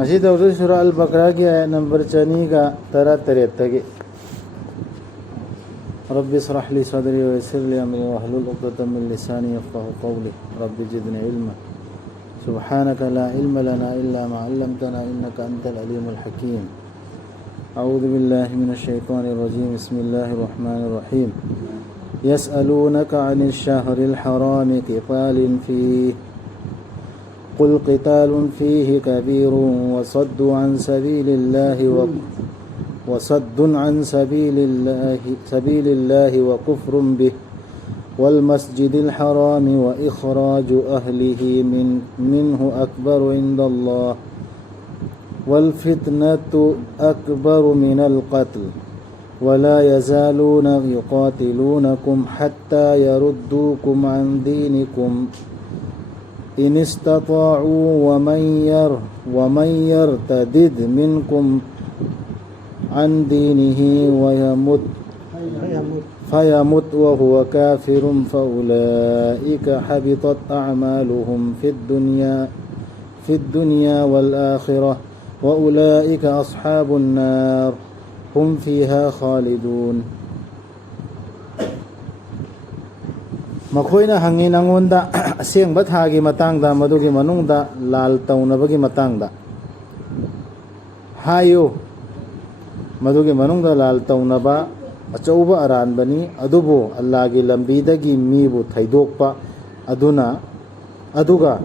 Masih tawzu surah Al-Baqarah ki ayat number chani ka tara tarettagi. Rabbi israh li sadri wa yassir li amri wahlul 'uqdatam min lisani yafqahu qawli. Rabbi zidni ilma. Subhanaka la ilma lana illa ma 'allamtana innaka antal alimul hakim. A'udzu billahi minasy syaithanir rajim. Bismillahir rahmanir rahim. Yas'alunaka 'anil syahril harami qitalin fihi قل قتال فيه كبير وصد عن سبيل الله وكفر به والمسجد الحرام وإخراج أهله منه أكبر عند الله والفتنة أكبر من القتل ولا يزالون يقاتلونكم حتى يردوكم عن دينكم إن استطاعوا ومن يرتدد منكم عن دينه فيمت وهو كافر فأولئك حبطت أعمالهم في الدنيا والآخرة وأولئك أصحاب النار هم فيها خالدون. Makoyna hangin angonda aseng bathagi matangda madugi manungda lal taunabagi matangda hayo madugi manungda lal taunaba achauba aranbani adubu Allahgi lambidagi mibu thaidokpa aduga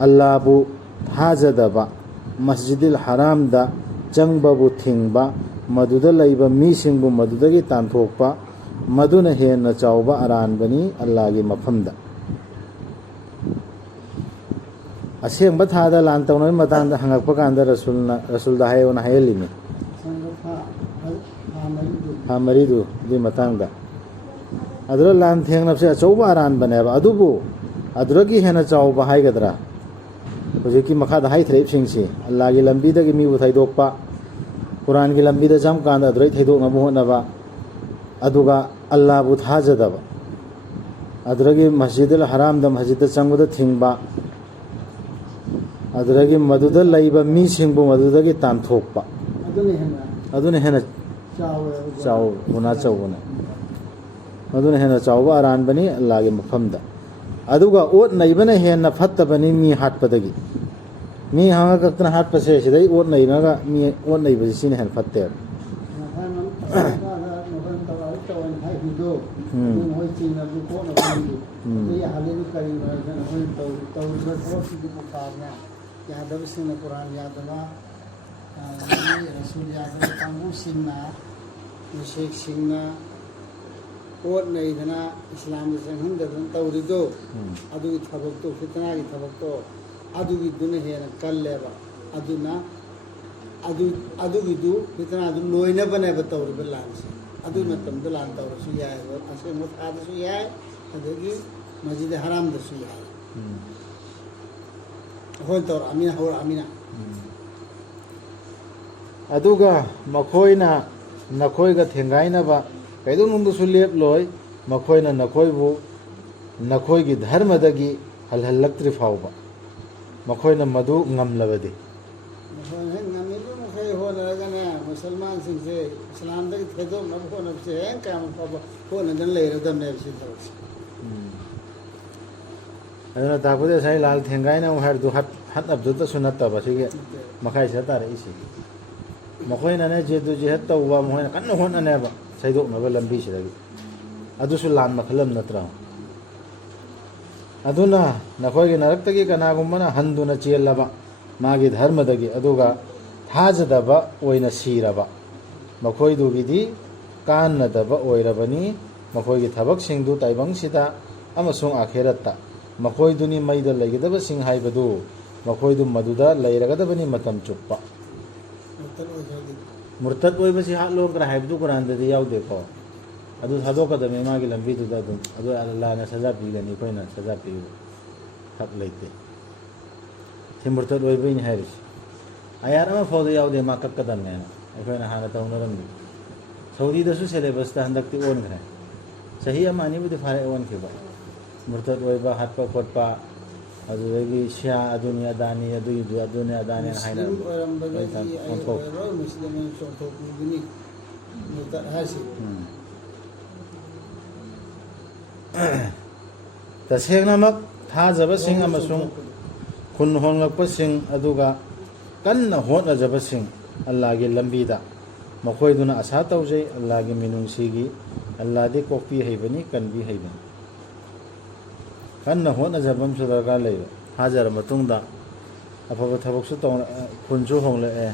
Allahu thajadaba masjidil haramda changbabu thingba maduda laiba misingbu madudagi tanthokpa maduna henna chauba aranbani Allahgi mafamda aseng bathada lan tawnoi matangda hangakpa kanda rasulda hayona hayalimi hamaridu di matangda adura lan thengnapse chauba aranbane ba adubu aduragi henna chauba haigadra hojiki makhada hai threip singsi Allahgi lambidagi mibu thaidokpa Quran gi lambida jam kanda adrai thaidok nabu honaba aduga Allahu thajadaba adragi masjidil haramda masjidda changbuda thingba adragi maduda laiba mi singbu madudagi tanthokpa aduna hena chaw guna chawuna maduna hena chawba aranbani Allahgi mafamda aduga ot naibana hena fattabani mi hatpadagi mi hanga kaktana hatpase sidai ot nainaga mi ot naiba sine hen fatte यादवसिंह Quran यादवा रसूल यादव कांगू सिंह शेख सिंह ओट नईदना इस्लाम संघन तौरीदो अदुगी थबक्तो फितनागी थबक्तो अदुगी दुने हेन कल्लेबा अदुना अदुगी फितना लोइना बनेबा तौरीबा लानसे अदु मतमदा लान तौरसु याय असे मुतादसु याय अदुगी मस्जिद हराम दसु याय होय तौर अमीना होर Amina aduga makoyna nakoyga thengainaba kaidonungdusu leploi makoyna nakoybu nakoygi dharmadagi halhallaktri fauba makoyna madu ngamlabadi होनरगने मुसलमान सिंहसे इस्लाम दगी थेदो न होनबसे हैं काम पाबा होनदन लेरदम ने बिसि thrush aduna takude sai lal thengaina har du hat abduta sunata basige makai satare isi makoina ne je du je hatta wa moina kan hon ane ba saidok na lambi sidagi adusu lan makhalam natra aduna nakoigi naraktagi kanagumana handuna chiellaba magi dharmadagi aduga thajadaba oina siraba makoidugidi kannadaba oirabani makoigi thabak singdu taibang sida amasung akhiratta makoiduni maida laigidaba sing haibadu makoidu maduda lairagadabani matam chuppa murtad oibasi hatlong kra haibdu Quran dadi yaude ko adu thadokadame magi lambi duda dum adu Allah na saza pigani koina saza piu hak leite murtad oibini hairis ayar ama fawda yaude ma kakkadam ne koina hana tawnaram saudi dasu syllabus ta handakti on kra sahi ama ani budi fare on ke ba murtad oiba hatpa khotpa ꯑꯗꯨꯗꯒꯤ ꯁꯤꯌꯥ ꯑꯗꯨꯅꯤ ꯑꯗꯥꯅꯤ ꯑꯗꯨꯒꯤꯗꯨ ꯑꯗꯨꯅꯤ ꯑꯗꯥꯅꯤ ꯍꯥꯏꯅ ꯃꯨꯁꯂꯤꯝ ꯑꯣꯏꯔꯝꯕꯗꯒꯤ ꯑꯩ ꯑꯣꯏꯔꯔꯣꯏ ꯃꯨꯁꯂꯤꯝ ꯆꯣꯡꯊꯣꯛꯄꯤꯒꯅꯤ ꯍꯥꯏꯁꯤ ꯇꯁꯦꯡꯅꯃꯛ ꯊꯥꯖꯕꯁꯤꯡ ꯑꯃꯁꯨꯡ ꯈꯨꯟ ꯍꯣꯡꯂꯛꯄꯁꯤꯡ ꯑꯗꯨꯒ ꯀꯟꯅ ꯍꯣꯠꯅꯖꯕꯁꯤꯡ ꯑꯜꯂꯥꯍꯒꯤ ꯂꯝꯕꯤꯗ ꯃꯈꯣꯏꯗꯨꯅ ꯑꯁꯥ ꯇꯧꯖꯩ ꯑꯜꯂꯥꯍꯒꯤ ꯃꯤꯅꯨꯡꯁꯤꯒꯤ ꯑꯜꯂꯥꯍꯗꯤ ꯀꯣꯛꯄꯤ ꯍꯩꯕꯅꯤ ꯀꯟꯕꯤ ꯍꯩꯕꯅꯤ ꯀꯟꯅ ꯍꯣꯠꯅꯖꯕ ꯑꯃꯁꯨ ꯗꯔꯀꯥꯔ ꯂꯩꯕ ꯊꯥꯖꯔ ꯃꯇꯨꯡꯗ ꯑꯐꯕ ꯊꯕꯛꯁꯨ ꯈꯨꯟꯁꯨ ꯍꯣꯡꯂꯛꯑꯦ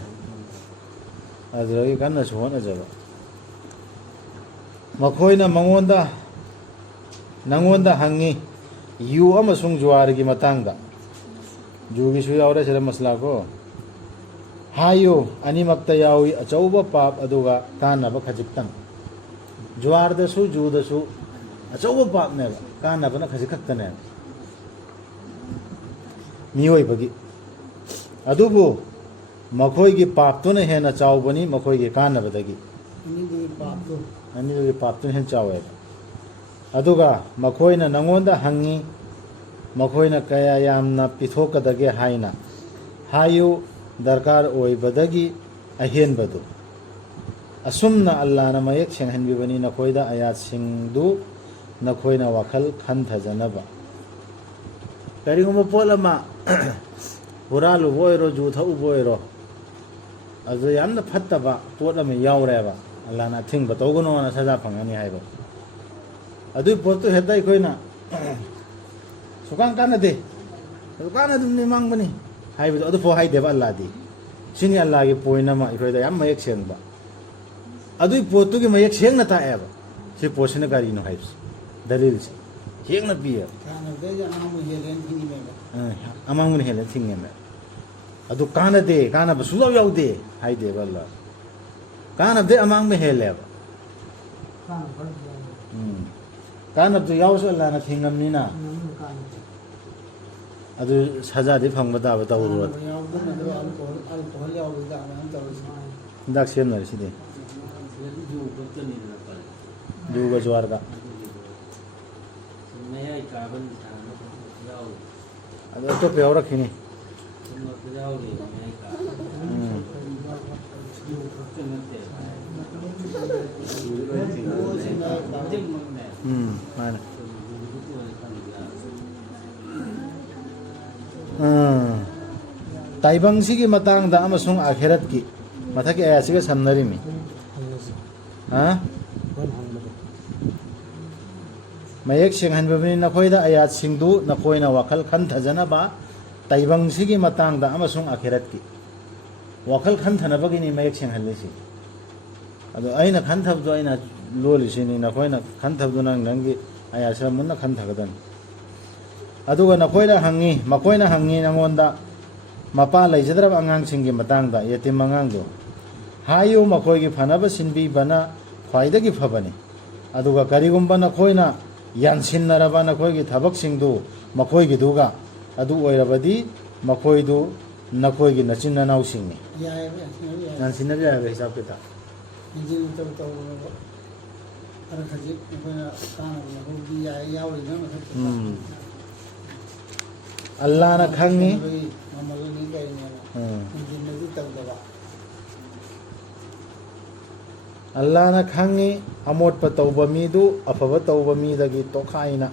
ꯑꯗꯨꯗꯒꯤ ꯀꯟꯅꯁꯨ ꯍꯣꯠꯅꯖꯕ ꯃꯈꯣꯏꯅ ꯅꯪꯉꯣꯟꯗ ꯍꯪꯉꯤ ꯌꯨ ꯑꯃꯁꯨꯡ ꯖꯨꯋꯥꯔꯒꯤ ꯃꯇꯥꯡꯗ ꯖꯨꯒꯤꯁꯨ ꯌꯥꯎꯔꯦ ꯁꯤꯗ ꯃꯁꯂꯥꯀꯣ ꯍꯥꯏꯌꯨ ꯑꯅꯤꯃꯛꯇ ꯌꯥꯎꯏ ꯑꯆꯧꯕ ꯄꯥꯞ ꯑꯗꯨꯒ ꯀꯥꯟꯅꯕ ꯈꯖꯤꯛꯇꯪ ꯖꯨꯋꯥꯔꯗꯁꯨ ꯖꯨꯗꯁꯨ ꯑꯆꯧꯕ ꯄꯥꯞꯅꯦꯕ ꯀꯥꯟꯅꯕꯅ ꯈꯖꯤꯛ ꯈꯛꯇꯅꯦꯕ ꯃꯤꯑꯣꯏꯕꯒꯤ ꯑꯗꯨꯕꯨ ꯃꯈꯣꯏꯒꯤ ꯄꯥꯞꯇꯨꯅ ꯍꯦꯟꯅ ꯆꯥꯎꯕꯅꯤ ꯃꯈꯣꯏꯒꯤ ꯀꯥꯟꯅꯕꯗꯒꯤ ꯑꯅꯤꯗꯨꯒꯤ ꯄꯥꯞꯇꯨꯅ ꯍꯦꯟꯅ ꯆꯥꯎꯋꯦꯕ ꯑꯗꯨꯒ ꯃꯈꯣꯏꯅ ꯅꯪꯉꯣꯟꯗ ꯍꯪꯉꯤ ꯃꯈꯣꯏꯅꯀꯌా ꯌꯥꯝꯅ ꯄꯤꯊꯣꯛꯀꯗꯒꯦ ꯍꯥꯏꯅ ꯍꯥꯏꯌꯨ ꯗꯔꯀꯥꯔ ꯑꯣꯏꯕꯗꯒꯤ ꯑꯍꯦꯟꯕꯗꯨ ꯑꯁꯨꯝꯅ ꯑꯜꯂꯥꯍꯅ ꯃꯌꯦꯛ ꯁꯦꯡꯍꯟꯕꯤꯕꯅꯤ ꯅꯈꯣꯏꯗ ꯑꯌꯥꯠꯁꯤꯡꯗꯨ ꯅꯈꯣꯏꯅ ꯋꯥꯈꯜ ꯈꯟꯊꯖꯅꯕ ꯀꯔꯤꯒꯨꯝꯕ ꯄꯣꯠ ꯑꯃ ꯍꯨꯔꯥꯜꯂꯨꯕ ꯑꯣꯏꯔꯣ ꯖꯨ ꯊꯛꯎꯕ ꯑꯣꯏꯔꯣ ꯑꯗꯨ ꯌꯥꯝꯅ ꯐꯠꯇꯕ ꯄꯣꯠ ꯑꯃ ꯌꯥꯎꯔꯦꯕ ꯑꯜꯂꯥꯍꯅ ꯑꯊꯤꯡꯕ ꯇꯧꯒꯅꯣꯅ ꯁꯖꯥ ꯐꯪꯒꯅꯤ ꯍꯥꯏꯕ ꯑꯗꯨꯒꯤ ꯄꯣꯠꯇꯨ ꯍꯦꯛꯇ ꯑꯩꯈꯣꯏꯅ ꯁꯨꯀꯥꯟ ꯀꯥꯟꯅꯗꯦ ꯑꯗꯨ ꯀꯥꯟꯅꯗꯕꯅꯤ ꯃꯥꯡꯕꯅꯤ ꯍꯥꯏꯕꯗꯣ ꯑꯗꯨꯐꯥꯎ ꯍꯥꯏꯗꯦꯕ ꯑꯜꯂꯥꯍꯗꯤ ꯁꯤꯅꯤ ꯑꯜꯂꯥꯍꯒꯤ ꯄꯣꯏꯟ ꯑꯃ ꯑꯩꯈꯣꯏꯗ ꯌꯥꯝ ꯃꯌꯦꯛ ꯁꯦꯡꯕ ꯑꯗꯨꯒꯤ ꯄꯣꯠꯇꯨꯒꯤ ꯃꯌꯦꯛ ꯁꯦꯡꯅ ꯇꯥꯛꯑꯦꯕ ꯁꯤ ꯄꯣꯠꯁꯤꯅ ꯀꯔꯤꯅꯣ ꯍꯥꯏꯕꯁꯤ ꯗꯂꯤꯜꯁꯤ ꯁꯦꯡꯅ ꯄꯤꯌꯦꯕ ꯑꯃꯥꯡꯕꯅ ꯍꯦꯜꯂꯦ ꯊꯤꯡꯉꯦꯕ ꯑꯗꯨ ꯀꯥꯟꯅꯗꯦ ꯀꯥꯟꯅꯕ ꯁꯨꯡꯌꯥꯎ ꯌꯥꯎꯗꯦ ꯍꯥꯏꯗꯦꯕ ꯑꯜꯂꯥꯍ ꯀꯥꯟꯅꯕꯗꯩ ꯑꯃꯥꯡꯕ ꯍꯦꯜꯂꯦꯕ ꯀꯥꯟꯅꯕꯗꯨ ꯌꯥꯎꯁꯨ ꯑꯜꯂꯥꯍꯅ ꯊꯤꯡꯉꯝꯅꯤꯅ ꯑꯗꯨ ꯁꯖꯥꯗꯤ ꯐꯪꯕ ꯇꯥꯕ ꯇꯧꯔꯨꯔꯗꯤ ꯍꯤꯗꯥꯛ ꯁꯦꯝꯅꯔꯤꯁꯤꯗꯤ ꯖꯨꯒ ꯖꯨꯋꯥꯔꯒ ꯑꯗꯨ ꯑꯇꯣꯞꯄ ꯌꯥꯎꯔꯛꯈꯤꯅꯤ ꯃꯥꯅꯦ ꯇꯥꯏꯕꯪꯁꯤꯒꯤ ꯃꯇꯥꯡꯗ ꯑꯃꯁꯨꯡ ꯑꯈꯦꯔꯠꯀꯤ ꯃꯊꯛꯀꯤ ꯑꯌꯥꯠꯁꯤꯒ ꯁꯝꯅꯔꯤꯃꯤ ꯃꯌꯦꯛ ꯁꯦꯡꯍꯟꯕꯅꯤ ꯅꯈꯣꯏꯗ ꯑꯌꯥꯠꯁꯤꯡꯗꯨ ꯅꯈꯣꯏꯅ ꯋꯥꯈꯜ ꯈꯟꯊꯖꯅꯕ ꯇꯥꯏꯕꯪꯁꯤꯒꯤ ꯃꯇꯥꯡꯗ ꯑꯃꯁꯨꯡ ꯑꯈꯦꯔꯠꯀꯤ ꯋꯥꯈꯜ ꯈꯟꯊꯅꯕꯒꯤꯅꯤ ꯃꯌꯦꯛ ꯁꯦꯡꯍꯜꯂꯤꯁꯤ ꯑꯗꯣ ꯑꯩꯅ ꯈꯟꯊꯕꯗꯣ ꯑꯩꯅ ꯂꯣꯜꯂꯤꯁꯤꯅꯤ ꯅꯈꯣꯏꯅ ꯈꯟꯊꯕꯗꯣ ꯅꯪꯒꯤ ꯑꯌꯥꯠꯁꯤꯗ ꯃꯨꯟꯅ ꯈꯟꯊꯒꯗꯕꯅꯤ ꯑꯗꯨꯒ ꯃꯈꯣꯏꯅ ꯍꯪꯉꯤ ꯅꯉꯣꯟꯗ ꯃꯄꯥ ꯂꯩꯖꯗ꯭ꯔꯕ ꯑꯉꯥꯡꯁꯤꯡꯒꯤ ꯃꯇꯥꯡꯗ ꯌꯦꯇꯤꯝ ꯑꯉꯥꯡꯗꯣ ꯍꯥꯏꯌꯨ ꯃꯈꯣꯏꯒꯤ ꯐꯅꯕ ꯁꯤꯟꯕꯤꯕꯅ ꯈ꯭ꯋꯥꯏꯗꯒꯤ ꯐꯕꯅꯤ ꯑꯗꯨꯒ ꯀꯔꯤꯒꯨꯝꯕ ꯅꯈꯣꯏꯅ ꯌꯥꯟꯁꯤꯟꯅꯔꯕ ꯅꯈꯣꯏꯒꯤ ꯊꯕꯛꯁꯤꯡꯗꯨ ꯃꯈꯣꯏꯒꯤꯗꯨꯒ ꯑꯗꯨ ꯑꯣꯏꯔꯕꯗꯤ ꯃꯈꯣꯏꯗꯨ ꯅꯈꯣꯏꯒꯤ ꯅꯆꯤꯟ ꯅꯅꯥꯎꯁꯤꯡꯅꯤ ꯌꯥꯟꯁꯤꯟꯅꯕ ꯌꯥꯏꯕ ꯍꯤꯁꯥꯕ ꯀꯤꯇꯥꯕ ꯑꯜꯂꯥꯍꯅ ꯈꯪꯉꯤ ꯑꯜꯂꯥꯍꯅ ꯈꯪꯉꯤ ꯑꯃꯣꯠꯄ ꯇꯧꯕ ꯃꯤꯗꯨ ꯑꯐꯕ ꯇꯧꯕ ꯃꯤꯗꯒꯤ ꯇꯣꯈꯥꯏꯅ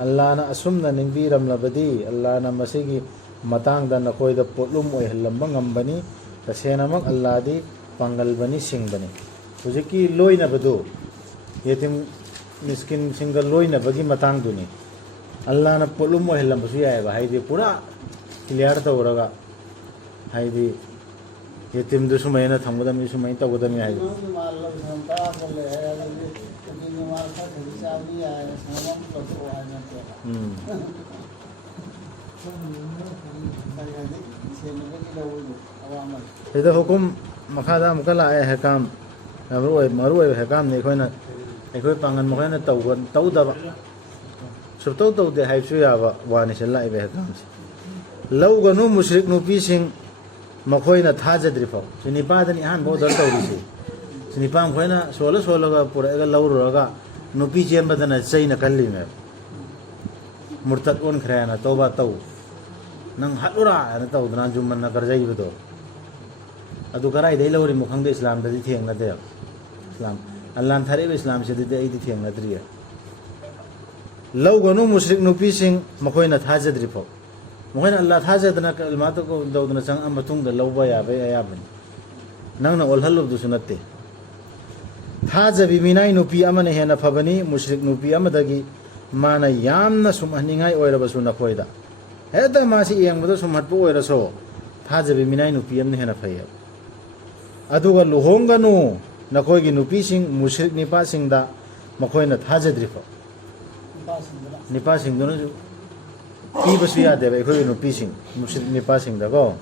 ꯑꯜꯂꯥꯍꯅ ꯑꯁꯨꯝꯅ ꯅꯤꯡꯕꯤꯔꯝꯂꯕꯗꯤ ꯑꯜꯂꯥꯍꯅ ꯃꯁꯤꯒꯤ ꯃꯇꯥꯡꯗ ꯅꯈꯣꯏꯗ ꯄꯣꯠꯂꯨꯝ ꯑꯣꯏꯍꯜꯂꯝꯕ ꯉꯝꯕꯅꯤ ꯇꯁꯦꯡꯅꯃꯛ ꯑꯜꯂꯥꯍꯗꯤ ꯄꯥꯡꯒꯜꯕꯅꯤ ꯁꯤꯡꯕꯅꯤ ꯍꯧꯖꯤꯛꯀꯤ ꯂꯣꯏꯅꯕꯗꯨ ꯌꯦꯇꯤꯝ ꯃꯤꯁꯀꯤꯟꯁꯤꯡꯒ ꯂꯣꯏꯅꯕꯒꯤ ꯃꯇꯥꯡꯗꯨꯅꯤ ꯑꯜꯂꯥꯍꯅ ꯄꯣꯠꯂꯨꯝ ꯑꯣꯏꯍꯜꯂꯝꯕꯁꯨ ꯌꯥꯏꯑꯕ ꯍꯥꯏꯗꯤ ꯄꯨꯔꯥ ꯀ꯭ꯂꯤꯌꯥꯔ ꯇꯧꯔꯒ ꯍꯥꯏꯗꯤ ꯌꯦꯇꯤꯝꯗꯨ ꯁꯨꯃꯥꯏꯅ ꯊꯝꯒꯗꯕꯅꯤ ꯁꯨꯃꯥꯏꯅ ꯇꯧꯒꯗꯕꯅꯤ ꯍꯥꯏꯗꯤ ꯁꯤꯗ ꯍꯨꯀꯨꯝ ꯃꯈꯥꯗ ꯑꯃꯨꯛꯀ ꯂꯥꯛꯑꯦ ꯍꯦꯀꯥꯝ ꯃꯔꯨꯑꯣꯏꯕ ꯍꯦꯀꯥꯝꯅꯤ ꯑꯩꯈꯣꯏ ꯄꯥꯡꯒꯟ ꯃꯈꯩꯅ ꯇꯧꯗꯕ ꯁꯨꯛꯇꯧ ꯇꯧꯗꯦ ꯍꯥꯏꯕꯁꯨ ꯌꯥꯕ ꯋꯥꯅꯤ ꯁꯤꯗ ꯂꯥꯛꯏꯕ ꯍꯦꯀꯥꯝꯁꯤ ꯂꯧꯒꯅꯨ ꯃꯨꯁ꯭ꯔꯤꯛ ꯅꯨꯄꯤꯁꯤꯡ ꯃꯈꯣꯏꯅ ꯊꯥꯖꯗ꯭ꯔꯤ ꯐꯥꯎ ꯁꯤ ꯅꯤꯄꯥꯗꯅꯤ ꯑꯍꯥꯟꯕ ꯑꯣꯔꯗꯔ ꯇꯧꯔꯤꯁꯤ ꯁꯤ ꯅꯤꯄꯥ ꯃꯈꯣꯏꯅ ꯁꯣꯜꯂꯒ ꯄꯨꯔꯛꯑꯒ ꯂꯧꯔꯨꯔꯒ ꯅꯨꯄꯤ ꯆꯦꯟꯕꯗꯅ ꯆꯩꯅ ꯀꯜꯂꯤꯃꯦꯕ ꯃꯨꯔꯇꯠ ꯑꯣꯟꯈ꯭ꯔꯦ ꯍꯥꯏꯅ ꯇꯧꯕ ꯇꯧ nang hatlura ana tawdana jummanna karjaibudo adu karai dei lawri mukhangde islam dadi thengna de islam allah thare islam se de ai di thengna driya lawganu mushrik nupi sing makoina thajadri pho makoina allah thajadna kalma to ko dawdana chang amatung da lawba ya be ya ban nangna olhallu du sunatte thajabi minai nupi amane hena phabani mushrik nupi amadagi mana yamna sumhaningai oirabasu na khoida heda masi yengbudo sumhatpu oiraso thajabi minai nupi amne hena phaya aduga luhonganu nakoigi nupi sing mushrik nipa sing da makoina thajadri pho nipa sing dono pi basu ya de khoi nupi sing mushrik nipa sing da go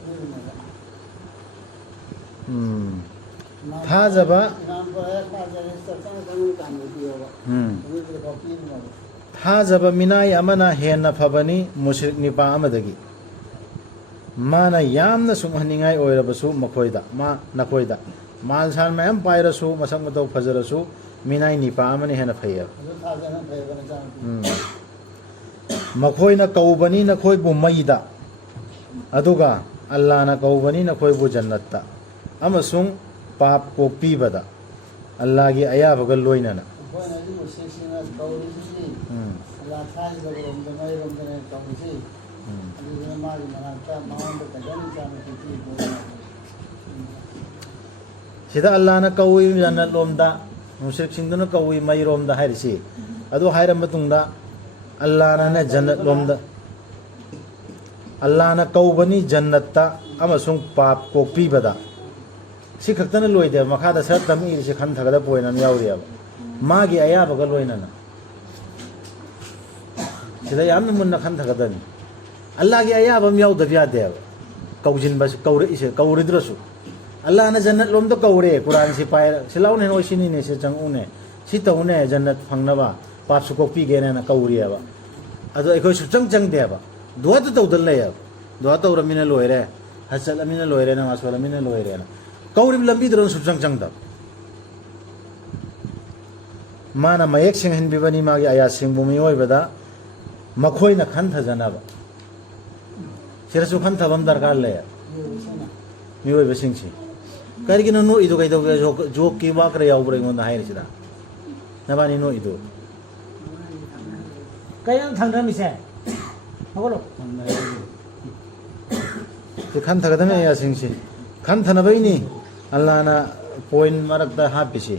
thajaba thajaba minai amana henna phabani mushrik nipa amadagi mana yamna sumhaningai oirabasu makhoida ma nakoida malsan mayam pairasu masang mato phajarasu minai nipa amani hena phaya makhoina kaubani nakhoi bu maida aduga allah na kaubani nakhoi bu jannatta amasung pap kopi bada allah gi ayabaga loinana sida allah na kawi jannat lomda musyrik singduna kawi mai romda hairisi adu haira matungda allah na jannat lomda allah na kaubani jannatta amasung pap kopi bada si khaktana loide makhada sar tami si khan thagada poina yauriya magi ayabaga loinana sida yamna munna khan thagadani allah gi ayabam yauda biade kaujin bas kaure ise kauridrasu allah na jannat lomda kaure quran si pai silaune no sini ne se changune si taune jannat phangnaba pap su kopi gena na kauriya ba ado ekoi su chang deba duwa to tawdal le ya duwa to ramina loire hasal amina loire na maswala mina loire na kauri lambi dron su chang da mana mayek sing hin bibani magi aya sing bumi oi bada makhoi na khan thajana ba sirasu khan thabam darkar le mi oi besing chi kari gina no idu kai do jo ki ba kare yaw bure ngon hai sida na bani no idu kayang thangda mise hagolo te khan thagadame ya sing chi khan thana baini allah na point marak da ha pisi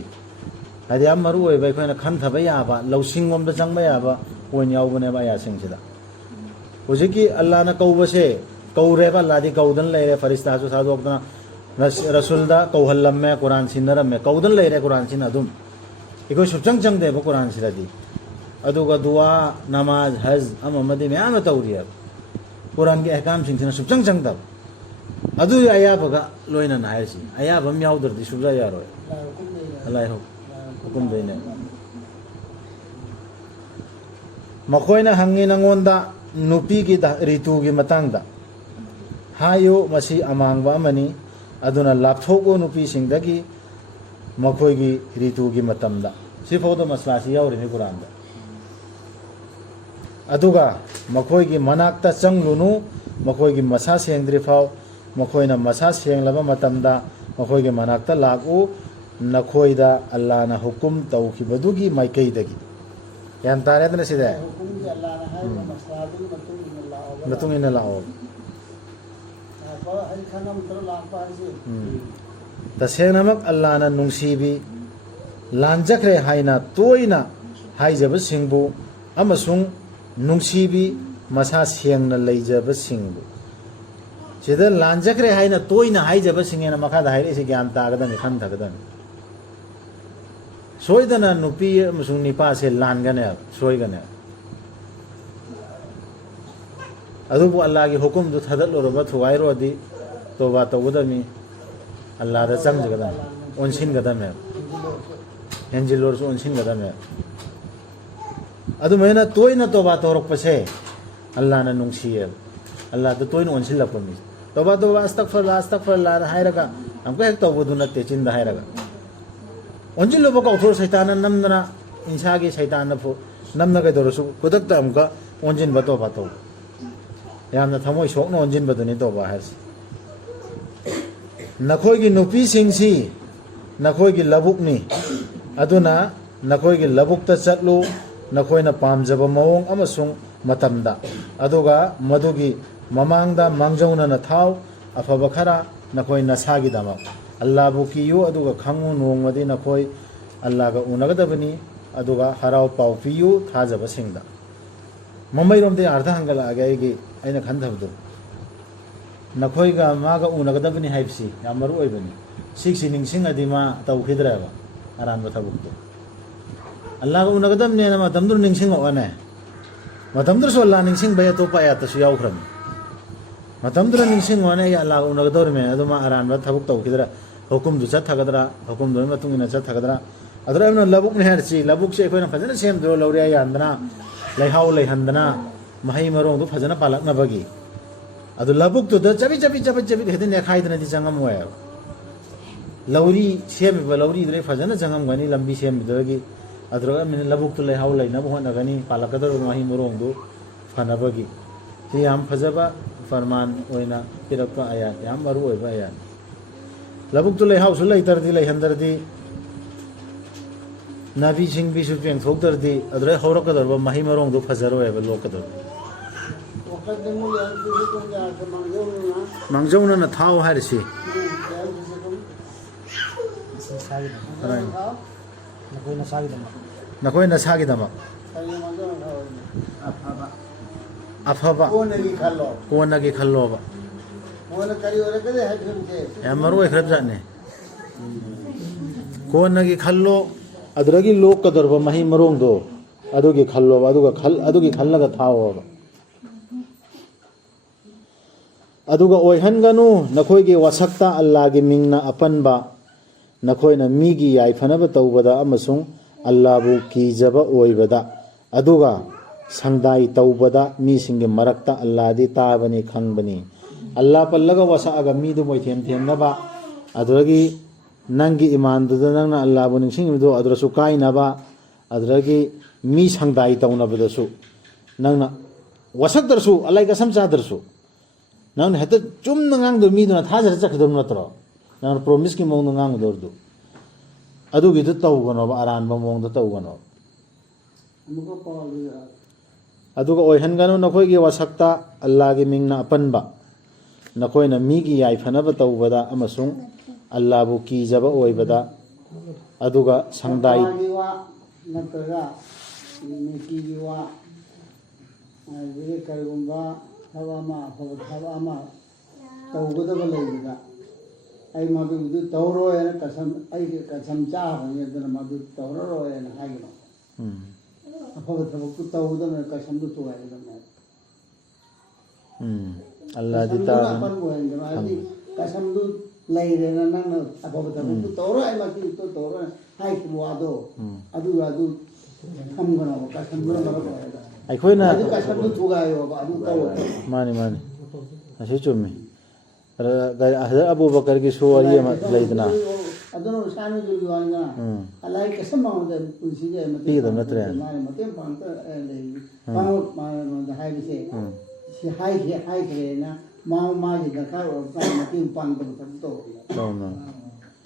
adi am maru oi bai khoina khan thaba ya ba lausing ngom da changba ya ba point yaw bune ba ya sing sida hojiki allah na kaubase kaure ba ladi kaudan leire farista su sadu okna rasul da kauhallam me quran sinaram me kaudan leire quran sin adum iko subchang chang de ba quran siradi aduga dua namaz haj amamadi me ama tawriya quran ge ahkam sing sina subchang chang da adu ayabaga loina na hairsi ayabam yaudur di subja yaro allah hukum deine makhoina hangi nangonda nupi gi ritu gi matangda hayo masi amangba mani aduna lapthogo nupi singdagi makhoi gi ritu gi matamda sifodo masla si yauri ni quran da aduga makhoi gi manakta changlunu makhoi gi masa sengdri phau makhoi na masa senglaba matamda makhoi gi manakta lagu nakhoida allah na hukum tawkibadugi maikai dagi yan tare na sida matung ina lao tasenamak allah na nungsibi lanjakre haina toina haijaba singbu amasung nungsibi masa sengna leijaba singbu sida lanjakre haina toina haijaba singena makada haire se gyan tagadani khan tagadani soidana nupi amasung nipa se langane soigane adubu allah gi hukum du thadal oroba thuwairo di toba tawudami allah da chang jagada onsin gadame enjilor so onsin gadame adu mena toina toba torok pase allah na nungsiye allah da toina onsin la pami toba astaghfirullah hairaga amko ek tawudu na te chinda hairaga onjil lo baka uthor shaitan namna insagi shaitan na pho namna ga dorosu kudak ta amka onjin bato ꯌꯥꯝꯅ ꯊꯃꯣꯏ ꯁꯣꯛꯅ ꯑꯣꯟꯁꯤꯟꯕꯗꯨꯅꯤ ꯇꯧꯕ ꯍꯥꯏꯕꯁꯤ ꯅꯈꯣꯏꯒꯤ ꯅꯨꯄꯤꯁꯤꯡꯁꯤ ꯅꯈꯣꯏꯒꯤ ꯂꯧꯕꯨꯛꯅꯤ ꯑꯗꯨꯅ ꯅꯈꯣꯏꯒꯤ ꯂꯧꯕꯨꯛꯇ ꯆꯠꯂꯨ ꯅꯈꯣꯏꯅ ꯄꯥꯝꯖꯕ ꯃꯑꯣꯡ ꯑꯃꯁꯨꯡ ꯃꯇꯝꯗ ꯑꯗꯨꯒ ꯃꯗꯨꯒꯤ ꯃꯃꯥꯡꯗ ꯃꯥꯡꯖꯧꯅꯅ ꯊꯥꯎ ꯑꯐꯕ ꯈꯔ ꯅꯈꯣꯏ ꯅꯁꯥꯒꯤꯗꯃꯛ ꯑꯜꯂꯥꯍꯕꯨ ꯀꯤꯌꯨ ꯑꯗꯨꯒ ꯈꯪꯉꯨ ꯅꯣꯡꯃꯗꯤ ꯅꯈꯣꯏ ꯑꯜꯂꯥꯍꯒ ꯎꯅꯒꯗꯕꯅꯤ ꯑꯗꯨꯒ ꯍꯔꯥꯎ ꯄꯥꯎ ꯄꯤꯌꯨ ꯊꯥꯖꯕꯁꯤꯡꯗ ꯃꯃꯩꯔꯣꯝꯗ ꯑꯥꯔꯊ ꯍꯪꯒꯠꯂꯛꯑꯒꯦ ꯑꯩꯅ ꯈꯟꯊꯕꯗꯣ ꯅꯈꯣꯏꯒ ꯃꯥꯒ ꯎꯅꯒꯗꯕꯅꯤ ꯍꯥꯏꯕꯁꯤ ꯌꯥꯝ ꯃꯔꯨ ꯑꯣꯏꯕꯅꯤ ꯁꯤꯒꯤꯁꯤ ꯅꯤꯡꯁꯤꯡꯉꯗꯤ ꯃꯥ ꯇꯧꯈꯤꯗ꯭ꯔꯦꯕ ꯑꯔꯥꯟꯕ ꯊꯕꯛꯇꯣ ꯑꯜꯂꯥꯍꯒ ꯎꯅꯒꯗꯕꯅꯦꯅ ꯃꯇꯝꯗꯨꯗ ꯅꯤꯡꯁꯤꯡꯉꯛꯑꯣꯅꯦ ꯃꯇꯝꯗꯨꯗꯁꯨ ꯑꯜꯂꯥꯍ ꯅꯤꯡꯁꯤꯡꯕꯩ ꯑꯇꯣꯞꯄ ꯑꯌꯥꯠꯇꯁꯨ ꯌꯥꯎꯈ꯭ꯔꯕꯅꯤ ꯃꯇꯝꯗꯨꯗ ꯅꯤꯡꯁꯤꯡꯉꯣꯅꯦ ꯑꯩ ꯑꯜꯂꯥꯍꯒ ꯎꯅꯒꯗꯧꯔꯤꯃꯦ ꯑꯗꯨ ꯃꯥ ꯑꯔꯥꯟꯕ ꯊꯕꯛ ꯇꯧꯈꯤꯗ꯭ꯔꯥ ꯍꯨꯀꯨꯝꯗꯨ ꯆꯠꯊꯒꯗ꯭ꯔꯥ ꯍꯨꯀꯨꯝꯗꯨꯒꯤ ꯃꯇꯨꯡ ꯏꯟꯅ ꯆꯠꯊꯒꯗ꯭ꯔꯥ ꯑꯗꯨꯗ ꯑꯩꯅ ꯂꯧꯕꯨꯛꯅꯤ ꯍꯥꯏꯔꯁꯤ ꯂꯧꯕꯨꯛꯁꯦ ꯑꯩꯈꯣꯏꯅ ꯐꯖꯅ ꯁꯦꯝꯗ꯭ꯔꯣ ꯂꯧꯔꯤꯌꯥ ꯌꯥꯟꯗꯅ ꯂꯩꯍꯥꯎ ꯂꯩꯍꯟꯗꯅ ꯃꯍꯩ ꯃꯔꯣꯡꯗꯨ ꯐꯖꯅ ꯄꯥꯜꯂꯛꯅꯕꯒꯤ ꯑꯗꯨ ꯂꯧꯕꯨꯛꯇꯨꯗ ꯆꯕꯤꯠ ꯍꯦꯛꯇ ꯅꯦꯈꯥꯏꯗꯅꯗꯤ ꯆꯪꯉꯝꯃꯣꯏꯕ ꯂꯧꯔꯤ ꯁꯦꯝꯃꯤꯕ ꯂꯧꯔꯤꯗꯨꯗꯩ ꯐꯖꯅ ꯆꯪꯉꯝꯒꯅꯤ ꯂꯝꯕꯤ ꯁꯦꯝꯕꯤꯗꯨꯗꯒꯤ ꯑꯗꯨꯒ ꯂꯧꯕꯨꯛꯇꯨ ꯂꯩꯍꯥꯎ ꯂꯩꯅꯕ ꯍꯣꯠꯅꯒꯅꯤ ꯄꯥꯜꯂꯛꯀꯗꯧꯔꯤꯕ ꯃꯍꯩ ꯃꯔꯣꯡꯗꯨ ꯐꯅꯕꯒꯤ ꯁꯤ ꯌꯥꯝ ꯐꯖꯕ ꯐꯔꯃꯥꯟ ꯑꯣꯏꯅ ꯄꯤꯔꯛꯄ ꯑꯌꯥꯠ ꯌꯥꯝ ꯃꯔꯨ ꯑꯣꯏꯕ ꯑꯌꯥꯠ ꯂꯧꯕꯨꯛꯇꯨ ꯂꯩꯍꯥꯎꯁꯨ ꯂꯩꯇ꯭ꯔꯗꯤ ꯂꯩꯍꯟꯗ꯭ꯔꯗꯤ ꯅꯥꯄꯤ ꯁꯤꯡꯕꯤꯁꯨ ꯄꯦꯡꯊꯣꯛꯇ꯭ꯔꯗꯤ ꯑꯗꯨꯗꯩ ꯍꯧꯔꯛꯀꯗꯧꯔꯤꯕ ꯃꯍꯩ ꯃꯔꯣꯡꯗꯨ ꯐꯖꯔꯣꯏꯕ ꯂꯣꯛꯀꯗꯧꯔꯤꯕ ꯃꯥꯡꯖꯧꯅꯅ ꯊꯥꯎ ꯍꯥꯏꯔꯤꯁꯤ ꯅꯈꯣꯏ ꯅꯁꯥꯒꯤꯗꯃꯛ ꯅꯈꯣꯏ ꯅꯁꯥꯒꯤꯗꯃꯛ ꯑꯐꯕ ꯀꯣꯟꯅꯒꯤ ꯈꯜꯂꯣꯕ ꯌꯥꯝ ꯃꯔꯨ ꯑꯣꯏꯈ꯭ꯔꯕꯖꯥꯠꯅꯤ ꯀꯣꯟꯅꯒꯤ ꯈꯜꯂꯣ ꯑꯗꯨꯗꯒꯤ ꯂꯣꯛꯀꯗꯧꯔꯤꯕ ꯃꯍꯩ ꯃꯔꯣꯡꯗꯣ ꯑꯗꯨꯒꯤ ꯈꯜꯂꯣꯕ ꯑꯗꯨꯒꯤ ꯈꯜꯂꯒ ꯊꯥꯎꯑꯣꯕ ꯑꯗꯨꯒ ꯑꯣꯏꯍꯟꯒꯅꯨ ꯅꯈꯣꯏꯒꯤ ꯋꯥꯁꯛꯇ ꯑꯜꯂꯥꯍꯒꯤ ꯃꯤꯡꯅ ꯑꯄꯟꯕ ꯅꯈꯣꯏꯅ ꯃꯤꯒꯤ ꯌꯥꯏꯐꯅꯕ ꯇꯧꯕꯗ ꯑꯃꯁꯨꯡ ꯑꯜꯂꯥꯍꯕꯨ ꯀꯤꯖꯕ ꯑꯣꯏꯕꯗ ꯑꯗꯨꯒ ꯁꯪꯗꯥꯏ ꯇꯧꯕꯗ ꯃꯤꯁꯤꯡꯒꯤ ꯃꯔꯛꯇ ꯑꯜꯂꯥꯍꯗꯤ ꯇꯥꯕꯅꯤ ꯈꯪꯕꯅꯤ ꯑꯜꯂꯥꯍ ꯄꯜꯂꯒ ꯋꯥꯁꯛꯑꯒ ꯃꯤꯗꯨ ꯃꯣꯏꯊꯦꯝ ꯊꯦꯝꯅꯕ ꯑꯗꯨꯗꯒꯤ ꯅꯪꯒꯤ ꯏꯃꯥꯟꯗꯨꯗ ꯅꯪꯅ ꯑꯜꯂꯥꯍꯕꯨ ꯅꯤꯡꯁꯤꯡꯉꯤꯕꯗꯣ ꯑꯗꯨꯗꯁꯨ ꯀꯥꯏꯅꯕ ꯑꯗꯨꯗꯒꯤ ꯃꯤ ꯁꯪꯗꯥꯏ ꯇꯧꯅꯕꯗꯁꯨ ꯅꯪꯅ ꯋꯥꯁꯛꯇ꯭ꯔꯁꯨ ꯑꯂꯥꯏ ꯀꯁꯝ ꯆꯥꯗ꯭ꯔꯁꯨ ꯅꯪꯅ ꯍꯦꯛꯇ ꯆꯨꯝꯅ ꯉꯥꯡꯗꯕ ꯃꯤꯗꯨꯅ ꯊꯥꯖꯔ ꯆꯠꯀꯗꯕ ꯅꯠꯇ꯭ꯔꯣ ꯅꯪꯅ ꯄ꯭ꯔꯣꯃꯤꯁꯀꯤ ꯃꯑꯣꯡꯗ ꯉꯥꯡꯒꯗꯧꯔꯗꯨ ꯑꯗꯨꯒꯤꯗꯨ ꯇꯧꯒꯅꯣꯕ ꯑꯔꯥꯟꯕ ꯃꯑꯣꯡꯗ ꯇꯧꯒꯅꯣꯕ ꯑꯗꯨꯒ ꯑꯣꯏꯍꯟꯒꯅꯨ ꯅꯈꯣꯏꯒꯤ ꯋꯥꯁꯛꯇ ꯑꯜꯂꯥꯍꯒꯤ ꯃꯤꯡꯅ ꯑꯄꯟꯕ ꯅꯈꯣꯏꯅ ꯃꯤꯒꯤ ꯌꯥꯏꯐꯅꯕ ꯇꯧꯕꯗ ꯑꯃꯁꯨꯡ ꯑꯜꯂꯥꯍꯕꯨ ꯀꯤꯖꯕ ꯑꯣꯏꯕꯗ ꯑꯗꯨꯒ ꯁꯪꯗꯥꯏ ꯅꯠꯇ꯭ꯔꯒ ꯅꯤꯀꯤꯒꯤ ꯋꯥ ꯑꯗꯨꯗꯒꯤ ꯀꯔꯤꯒꯨꯝꯕ ꯊꯕꯛ ꯑꯃ ꯑꯐꯕ ꯊꯕꯛ ꯑꯃ ꯇꯧꯒꯗꯕ ꯂꯩꯕꯗ ꯑꯩ ꯃꯗꯨꯒꯤꯗꯨ ꯇꯧꯔꯣꯏꯅ ꯑꯩꯒꯤ ꯀꯁꯝ ꯆꯥꯕꯅꯤ ꯑꯗꯨꯅ ꯃꯗꯨ ꯇꯧꯔꯔꯣꯏꯅ ꯍꯥꯏꯒꯅꯣ ꯑꯐꯕ ꯊꯕꯛꯇꯨ ꯇꯧꯒꯗꯕꯅꯤ ꯀꯁꯝꯗꯨ ꯇꯨꯒꯥꯏꯒꯗꯕꯅꯤ ꯑꯜꯂꯥꯍꯗꯤ ꯀꯁꯝꯗꯨꯅ ꯑꯄꯟꯕ ꯑꯣꯏꯍꯟꯒꯅꯣ ꯍꯥꯏꯕꯗꯤ ꯀꯁꯝꯗꯨ ꯂꯩꯔꯦꯅ ꯅꯪꯅ ꯑꯐꯕ ꯊꯕꯛꯇꯨ ꯇꯧꯔꯣꯏ ꯑꯩ ꯃꯁꯤꯗꯨ ꯇꯧꯔꯣꯏ ꯍꯥꯏꯈꯤꯕ ꯋꯥꯗꯣ ꯑꯗꯨ ꯊꯝꯒꯅꯣꯕ ꯀꯁꯝꯗꯨꯅ ꯃꯔꯝ ꯑꯣꯏꯔꯒ ꯑꯩꯈꯣꯏꯅ ꯀꯁꯝꯗꯨ ꯊꯨꯒꯥꯏꯌꯣꯕ ꯑꯗꯨ ꯇꯧꯔꯣ ꯃꯥꯅꯤ ꯑꯁꯤ ꯆꯨꯝꯃꯤ ꯍꯖꯔꯠ ꯑꯕꯨ ꯕꯀꯔꯒꯤꯁꯨ ꯋꯥꯔꯤ ꯑꯃ ꯂꯩꯗꯅ ꯑꯗꯨꯅ ꯏꯁꯥꯅꯒꯤ ꯋꯥꯅꯤꯅ ꯑꯜꯂꯥꯍꯒꯤ ꯀꯁꯝ ꯃꯉꯣꯟꯗ ꯄꯨꯟꯁꯤꯒꯤ ꯄꯤꯒꯗꯕ ꯅꯠꯇ꯭ꯔꯦ ꯃꯥꯅ ꯃꯇꯦꯡ ꯄꯥꯡꯇ ꯂꯩ ꯃꯉꯣꯟꯗ ꯍꯥꯏꯕꯁꯦ ꯁꯤ ꯍꯥꯏꯈ꯭ꯔꯦꯅ ꯃꯥꯒꯤ ꯗꯔꯀꯥꯔ ꯑꯣꯏꯔꯀꯥꯟꯗ ꯃꯇꯦꯡ ꯄꯥꯡꯕꯗ ꯇꯧꯕ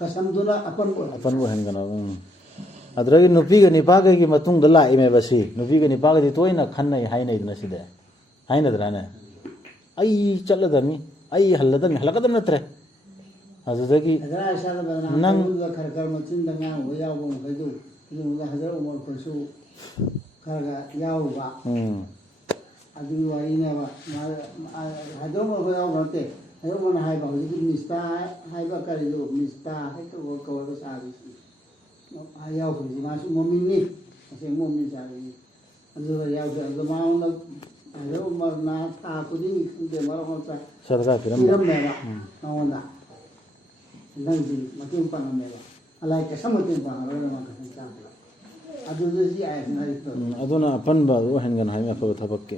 ꯀꯁꯝꯗꯨꯅ ꯑꯄꯟꯕ ꯑꯣꯏꯍꯟꯒꯅꯣ ꯑꯗꯨꯗꯒꯤ ꯅꯨꯄꯤꯒ ꯅꯤꯄꯥꯒꯒꯤ ꯃꯇꯨꯡꯗ ꯂꯥꯛꯏꯃꯦꯕ ꯁꯤ ꯅꯨꯄꯤꯒ ꯅꯤꯄꯥꯒꯗꯤ ꯇꯣꯏꯅ ꯈꯟꯅꯩ ꯍꯥꯏꯅꯩꯗꯅ ꯁꯤꯗ ꯍꯥꯏꯅꯗ꯭ꯔꯥꯅꯦ ꯑꯩ ꯆꯠꯂꯗꯕꯅꯤ ꯑꯩ ꯍꯜꯂꯛꯀꯗꯕ ꯅꯠꯇ꯭ꯔꯦ ꯑꯗꯨꯗꯒꯤ ꯅꯪ ꯈꯔ ꯃꯆꯤꯟꯗ ꯉꯥꯡꯕ ꯌꯥꯎꯕ ꯃꯈꯩꯗꯨ ꯑꯗꯨꯒ ꯍꯖꯔꯠ ꯎꯃꯔ ꯈꯣꯏꯁꯨ ꯈꯔ ꯌꯥꯎꯕ ꯑꯗꯨꯒꯤ ꯋꯥꯔꯤꯅꯦꯕ ꯍꯖꯔꯠ ꯎꯃꯔ ꯈꯣꯏ ꯌꯥꯎꯕ ꯅꯠꯇꯦ hãy ông này bảo cái mista hay vào cái điều mista hay câu cái sao thì ai yêu thì mà chúng mình đi sẽ mình sao thì rồi yêu rồi mà ông hãy ông mà ta có đi để mà ông ta sao ra cái đó mẹ bạn ông đã nên gì mà tiếng bằng mẹ bạn alai cái sao mà tiếng bằng rồi mà cái sao aduh sih ayah nari tu aduna panba wahan hay ma fa thabak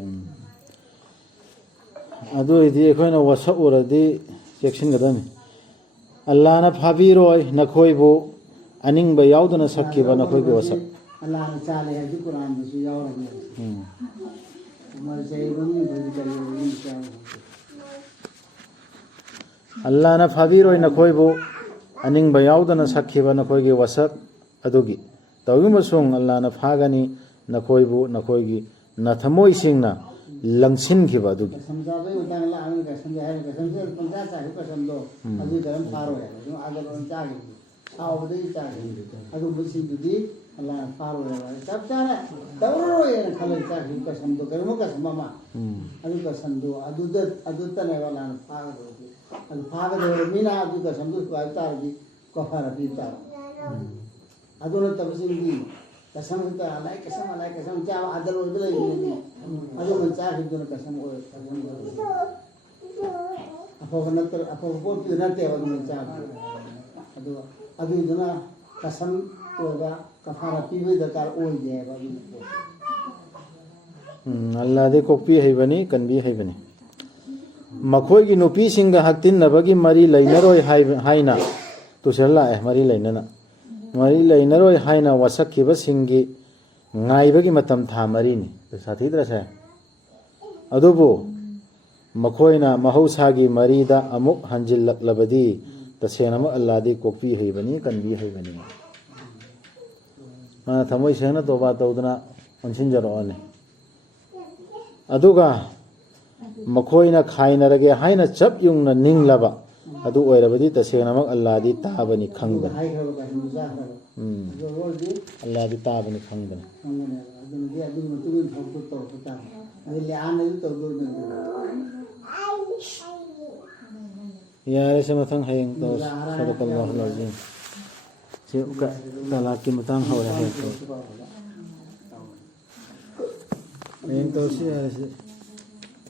adu idi khoina wasa uradi section gadami Allah na phabiroi nakhoibu aningba yaudana sakkiba nakhoibu wasa Allah na chale hai Quran su yaudana ꯑꯜꯂꯥꯅ ꯐꯥꯕꯤꯔꯣꯏ ꯅꯈꯣꯏꯕꯨ ꯑꯅꯤꯡꯕ ꯌꯥꯎꯗꯅ ꯁꯛꯈꯤꯕ ꯅꯈꯣꯏꯒꯤ ꯋꯥꯁꯛ ꯑꯗꯨꯒꯤ ꯇꯧꯏꯃꯁꯨꯡ ꯑꯜꯂꯥꯅ ꯐꯥꯒꯅꯤ ꯅꯈꯣꯏꯕꯨ ꯅꯈꯣꯏꯒꯤ ꯅꯊꯃꯣꯏꯁꯤꯡꯅ ꯂꯪꯁꯤꯟꯈꯤꯕ ꯑꯗꯨꯒꯤ ꯑꯜꯂꯥꯗꯤ ꯀꯣꯛꯄꯤ ꯍꯩꯕꯅꯤ ꯀꯟꯕꯤ ꯍꯩꯕꯅꯤ ꯃꯈꯣꯏꯒꯤ ꯅꯨꯄꯤꯁꯤꯡꯒ ꯍꯛꯇꯤꯟꯅꯕꯒꯤ ꯃꯔꯤ ꯂꯩꯅꯔꯣꯏ ꯍꯥꯏꯅ ꯇꯨꯁꯤꯜ ꯂꯥꯛꯑꯦ ꯃꯔꯤ ꯂꯩꯅꯔꯣꯏ ꯍꯥꯏꯅ ꯋꯥꯁꯛꯈꯤꯕꯁꯤꯡꯒꯤ ꯉꯥꯏꯕꯒꯤ ꯃꯇꯝ ꯊꯥ 4ꯅꯤ ꯁꯥꯊꯤꯗ꯭ꯔꯁꯦ ꯑꯗꯨꯕꯨ ꯃꯈꯣꯏꯅ ꯃꯍꯧꯁꯥꯒꯤ ꯃꯔꯤꯗ ꯑꯃꯨꯛ ꯍꯟꯖꯤꯜꯂꯛꯂꯕꯗꯤ ꯇꯁꯦꯡꯅꯃꯛ ꯑꯜꯂꯥꯗꯤ ꯀꯣꯛꯄꯤ ꯍꯩꯕꯅꯤ ꯀꯟꯕꯤ ꯍꯩꯕꯅꯤ ꯃꯥꯅ ꯊꯃꯣꯏ ꯁꯦꯡꯅ ꯇꯣꯕꯥ ꯇꯧꯗꯨꯅ ꯑꯣꯟꯁꯤꯟꯖꯔꯛꯑꯣꯅꯤ ꯑꯗꯨꯒ ꯃꯈꯣꯏꯅ ꯈꯥꯏꯅꯔꯒꯦ ꯍꯥꯏꯅ ꯆꯞ ꯌꯨꯡꯅ ꯅꯤꯡꯂꯕ ꯑꯗꯨ ꯑꯣꯏꯔꯕꯗꯤ ꯇꯁꯦꯡꯅꯃꯛ ꯑꯜꯂꯥꯗꯤ ꯇꯥꯕꯅꯤ ꯈꯪꯕꯅꯤ ꯑꯜꯂꯥꯗꯤ ꯇꯥꯕꯅꯤ ꯈꯪꯕꯅꯤ ꯌꯥꯔꯦꯁꯦ ꯃꯊꯪ ꯍꯌꯦꯡ ꯇꯧꯔꯁꯤ ꯁꯗꯀꯜꯂꯥꯍꯨꯜ ꯑꯖꯤꯝ ꯁꯤ ꯇꯂꯥꯛꯀꯤ ꯃꯇꯥꯡ ꯍꯧꯔꯦ ꯍꯌꯦꯡ ꯇꯧꯔꯁꯤ ꯌꯥꯔꯦꯁꯦ